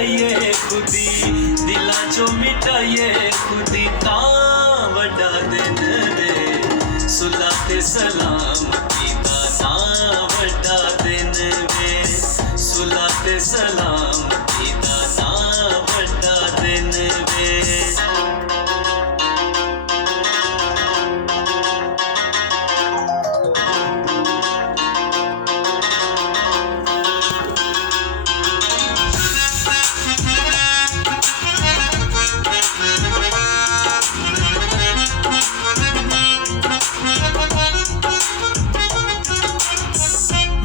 मिटाइए खुदी, दिलां चो मिटाइए खुदी। तां वड्डा दिन वे सुलह ते सलामती दा, तां वड्डा दिन वे सुलह ते सलामती दा, तां वड्डा दिन वे।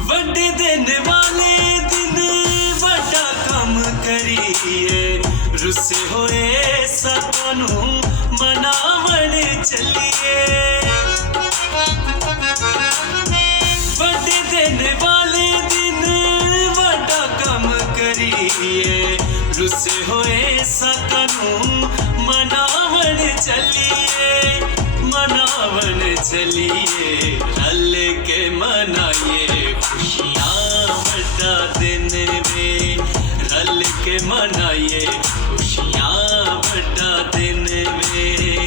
वड्डे दिन वाले दिन वड्डा काम करिए, रुसे होए सानू मनावण चलिए। वड्डे दिन वाले दिन वड्डा काम करिए, रुसे होए सानू मनावण चलिए, मनावण चलिए। रल के मनाइए खुशियाँ वड्डा दिन वे, रल के मनाइए खुशियाँ वड्डा दिन वे।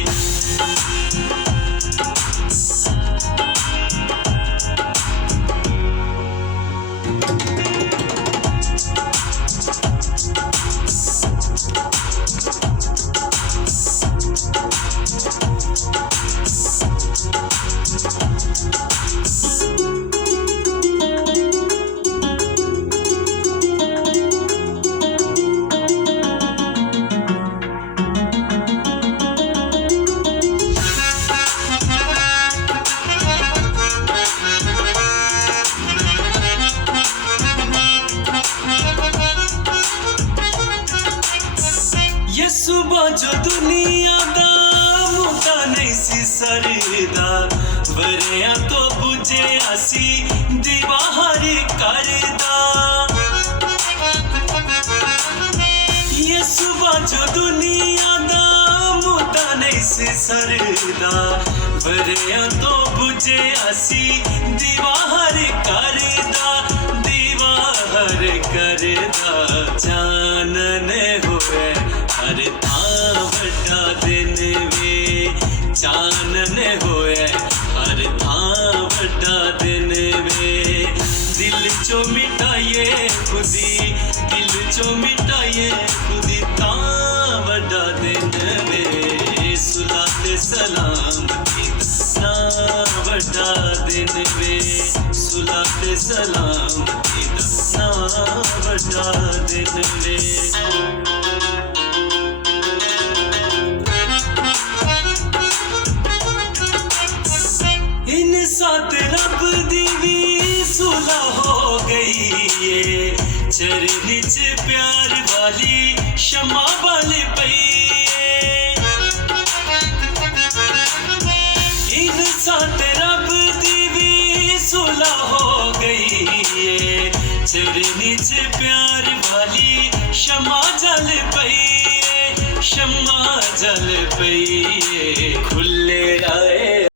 सुबह जो दुनिया दा मुद्दा नहीं सी सरदा, वरिया तो बुझे असी दीवार करदा। ये सुबह जो दुनिया दा मुद्दा नहीं सी सरदा, वरिया तो बुझे असी दीवार करदा, दीवार करदा। चानन होए हर थां वड्डा दिन वे, चानन होए हर थां वड्डा दिन वे। दिल चो मिटाइए खुदी, दिल चो मिटाइए खुदी, तां वड्डा दिन वे सुलह ते सलामती दा, तां वड्डा दिन वे सुलह ते सलामती दा, तां वड्डा दिन वे। साथ रब दी भी सुलह हो गई है, चरनी च प्यार वाली शमा बल पई है। इन साथ रब दी भी सुलह हो गई है, चरनी च प्यार वाली शमा जल पई है, शमा जल पई है। खुले आए